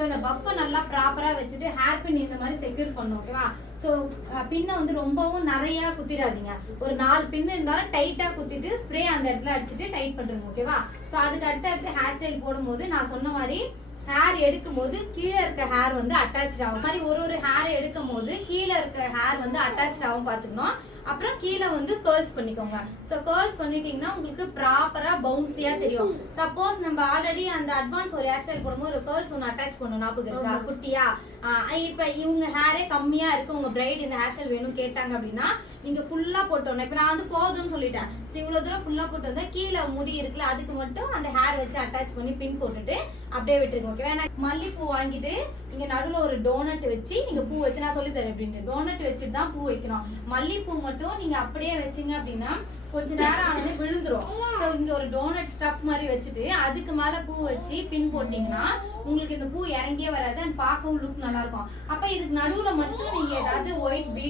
So இந்த பஃப்பை நல்லா ப்ராப்பரா வச்சுட்டு ஹேர் பின் இந்த மாதிரி செக்யூர் பண்ணும். ஓகேவா? ஸோ பின்னை வந்து ரொம்பவும் நிறைய குத்திடாதீங்க. ஒரு 4 பின் இருந்தாலும் டைட்டா குத்திட்டு ஸ்ப்ரே அந்த இடத்துல அடிச்சுட்டு டைட் பண்றீங்க. ஓகேவா? ஸோ அதுக்கு அடுத்து ஹேர் ஸ்டைல் போடும்போது நான் சொன்ன மாதிரி ஹேர் எடுக்கும் போது கீழே இருக்க ஹேர் வந்து அட்டாச் ஆகும். மாதிரி ஒரு ஹேரை எடுக்கும் போது கீழே இருக்க ஹேர் வந்து அட்டாச் ஆகும் பாத்துக்கணும். அப்புறம் கீழே வந்து கேர்ள்ஸ் பண்ணிக்கோங்க. ஸோ கேர்ள்ஸ் பண்ணிட்டீங்கன்னா உங்களுக்கு ப்ராப்பரா பவுன்சியா தெரியும். சப்போஸ் நம்ம ஆல்ரெடி அந்த அட்வான்ஸ் ஒரு ஹேர் ஸ்டைல் போடும்போது ஒரு கேர்ள்ஸ் ஒன்று அட்டாச் பண்ணும், ஞாபகம் இருக்கா? குட்டியா. இப்ப இவங்க ஹேரே கம்மியா இருக்கு, உங்க பிரைட் இந்த ஹேர் ஸ்டைல் வேணும் கேட்டாங்க அப்படின்னா நீங்க ஃபுல்லா போட்டோம். இப்ப நான் வந்து போதும்னு சொல்லிட்டேன். இவ்வளவு தூரம் ஃபுல்லா போட்டு வந்தா கீழே முடி இருக்குல்ல அதுக்கு மட்டும் அந்த ஹேர் வச்சு அட்டாச் பண்ணி பின் போட்டுட்டு அப்படியே விட்டுருங்க. ஓகே? மல்லிப்பூ வாங்கிட்டு இங்க நடுவுல ஒரு டோனட் வச்சு நீங்க பூ வச்சு நான் சொல்லி தரேன் அப்படின்னு. டோனட் வச்சுட்டு தான் பூ வைக்கணும். மல்லிப்பூ மட்டும் நீங்க அப்படியே வச்சீங்க அப்படின்னா கொஞ்ச நேரம் ஆனே விழுந்துரும். ஸோ இங்க ஒரு டோனட் ஸ்டஃப் மாதிரி வச்சுட்டு அதுக்கு மேல பூ வச்சு பின் போட்டீங்கன்னா உங்களுக்கு இந்த பூ இறங்கியே வராது. அண்ட் பார்க்கவும் லுக் நல்லா இருக்கும். அப்ப இதுக்கு நடுவுல மட்டும் நீங்க ஏதாவது ஒயிட்